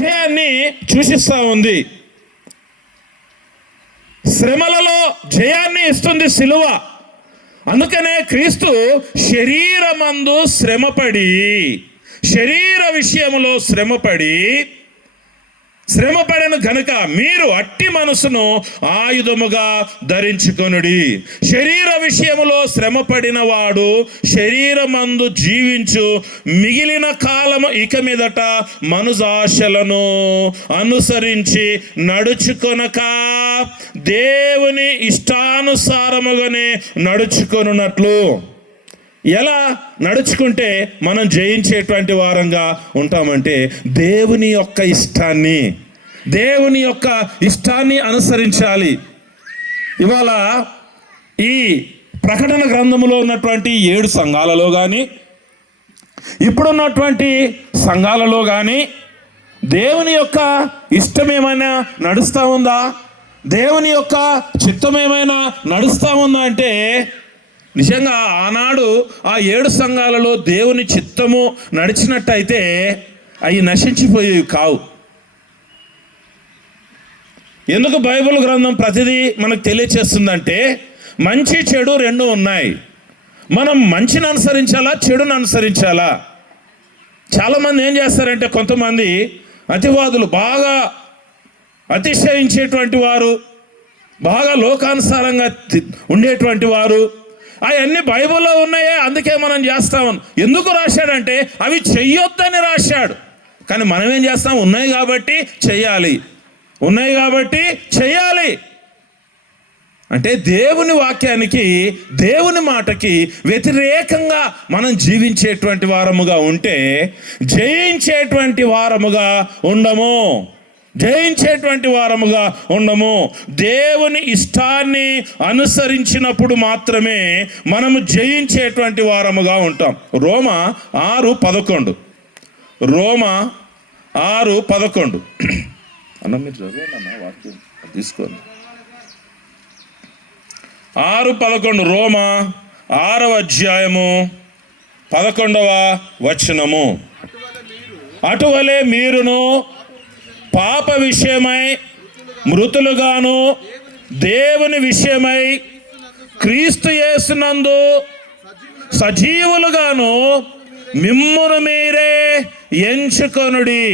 విజయాన్ని సూచిస్తూ ఉంది. శ్రమలలో జయాన్ని ఇస్తుంది సిలువ. అందుకనే క్రీస్తు శరీరమందు శ్రమపడి, శరీర విషయంలో శ్రమపడను గనుక మీరు అట్టి మనసును ఆయుధముగా ధరించుకొనుడి. శరీర విషయములో శ్రమపడిన వాడు శరీరమందు జీవించు మిగిలిన కాలము ఇక మీదట మనుజాశలను అనుసరించి నడుచుకొనక దేవుని ఇష్టానుసారముగానే నడుచుకొనున్నట్లు. ఎలా నడుచుకుంటే మనం జయించేటువంటి వారంగా ఉంటామంటే దేవుని యొక్క ఇష్టాన్ని అనుసరించాలి. ఇవాళ ఈ ప్రకటన గ్రంథంలో ఉన్నటువంటి 7 సంఘాలలో కానీ, ఇప్పుడున్నటువంటి సంఘాలలో కానీ దేవుని యొక్క ఇష్టం ఏమైనా నడుస్తూ ఉందా, దేవుని యొక్క చిత్తం ఏమైనా నడుస్తూ ఉందా అంటే నిజంగా ఆనాడు ఆ 7 సంఘాలలో దేవుని చిత్తము నడిచినట్టయితే అవి నశించిపోయేవి కావు. ఎందుకు బైబిల్ గ్రంథం ప్రతిదీ మనకు తెలియచేస్తుందంటే మంచి చెడు 2 ఉన్నాయి. మనం మంచిని అనుసరించాలా, చెడుని అనుసరించాలా? చాలామంది ఏం చేస్తారంటే, కొంతమంది అతివాదులు, బాగా అతిశయించేటువంటి వారు, బాగా లోకానుసారంగా ఉండేటువంటి వారు, అవన్నీ బైబిల్లో ఉన్నాయే అందుకే మనం చేస్తాం. ఎందుకు రాశాడంటే అవి చెయ్యొద్దని రాశాడు. కానీ మనం ఏం చేస్తాం? ఉన్నాయి కాబట్టి చెయ్యాలి అంటే దేవుని వాక్యానికి, దేవుని మాటకి వ్యతిరేకంగా మనం జీవించేటువంటి వారముగా ఉంటే జయించేటువంటి వారముగా ఉండము. దేవుని ఇష్టాన్ని అనుసరించినప్పుడు మాత్రమే మనము జయించేటువంటి వారముగా ఉంటాం. రోమా 6:11 అన్న మీరు చదవండి, వాక్యం తీసుకోండి. 6:11 రోమా 6వ అధ్యాయము 11వ వచనము. అటువలే మీరును పాప విషయమై మృతులుగాను దేవుని విషయమై క్రీస్తు యేసునందు సజీవులుగాను మిమ్మును మీరే ఎంచుకొనుడి.